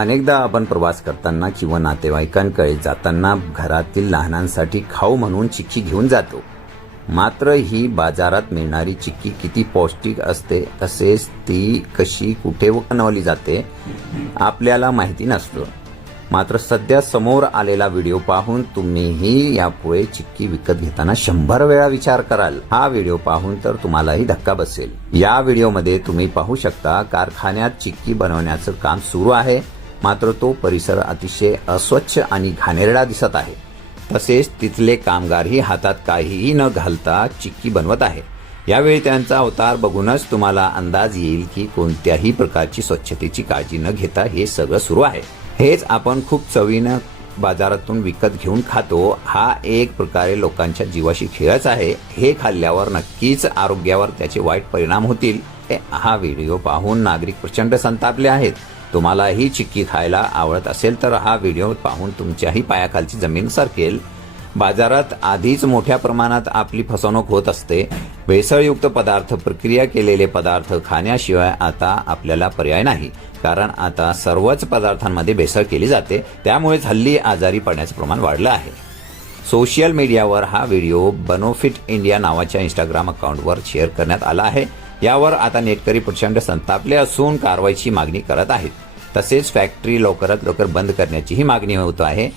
अनेकदा आपण प्रवास करताना किंवा नातेवाईकांकडे जाताना घरातील लहानांसाठी खाऊ म्हणून चिक्की घेऊन जातो. मात्र ही बाजारात मिळणारी चिक्की किती पौष्टिक असते तसेच ती कशी कुठे बनवली जाते आपल्याला माहिती नसतं. मात्र सध्या समोर आलेला व्हिडिओ पाहून तुम्हीही यापुढे चिक्की विकत घेताना शंभर वेळा विचार कराल. हा व्हिडिओ पाहून तर तुम्हालाही धक्का बसेल. या व्हिडिओमध्ये तुम्ही पाहू शकता कारखान्यात चिक्की बनवण्याचं काम सुरू आहे. मात्र तो परिसर अतिशय अस्वच्छ आणि घाणेरडा दिसत आहे. तसेच तिथले कामगारही हातात काहीही न घालता चिक्की बनवत आहे. यावेळी त्यांचा अवतार बघूनच तुम्हाला अंदाज येईल की कोणत्याही प्रकारची स्वच्छतेची काळजी न घेता हे सगळं सुरू आहे. हेच आपण खूप चवीनं बाजारातून विकत घेऊन खातो. हा एक प्रकारे लोकांच्या जीवाशी खेळच आहे. हे खाल्ल्यावर नक्कीच आरोग्यावर त्याचे वाईट परिणाम होतील. हा व्हिडिओ पाहून नागरिक प्रचंड संतापले आहेत. तुम्हालाही चिक्की खायला आवडत असेल तर हा व्हिडिओ पाहून तुमच्याही पायाखालची जमीन सरकेल. बाजारात आधीच मोठ्या प्रमाणात आपली फसवणूक होत असते. भेसळयुक्त पदार्थ प्रक्रिया केलेले पदार्थ खाण्याशिवाय आता आपल्याला पर्याय नाही. कारण आता सर्वच पदार्थांमध्ये भेसळ केली जाते. त्यामुळेच हल्ली आजारी पडण्याचं प्रमाण वाढलं आहे. सोशल मीडियावर हा व्हिडिओ बनोफिट इंडिया नावाच्या इंस्टाग्राम अकाउंटवर शेअर करण्यात आला आहे. यावर आता नेटकरी प्रचंड संतापले असून कारवाईची मागणी करत आहेत. तसेच फॅक्टरी लवकरात लवकर बंद करण्याचीही मागणी होत आहे.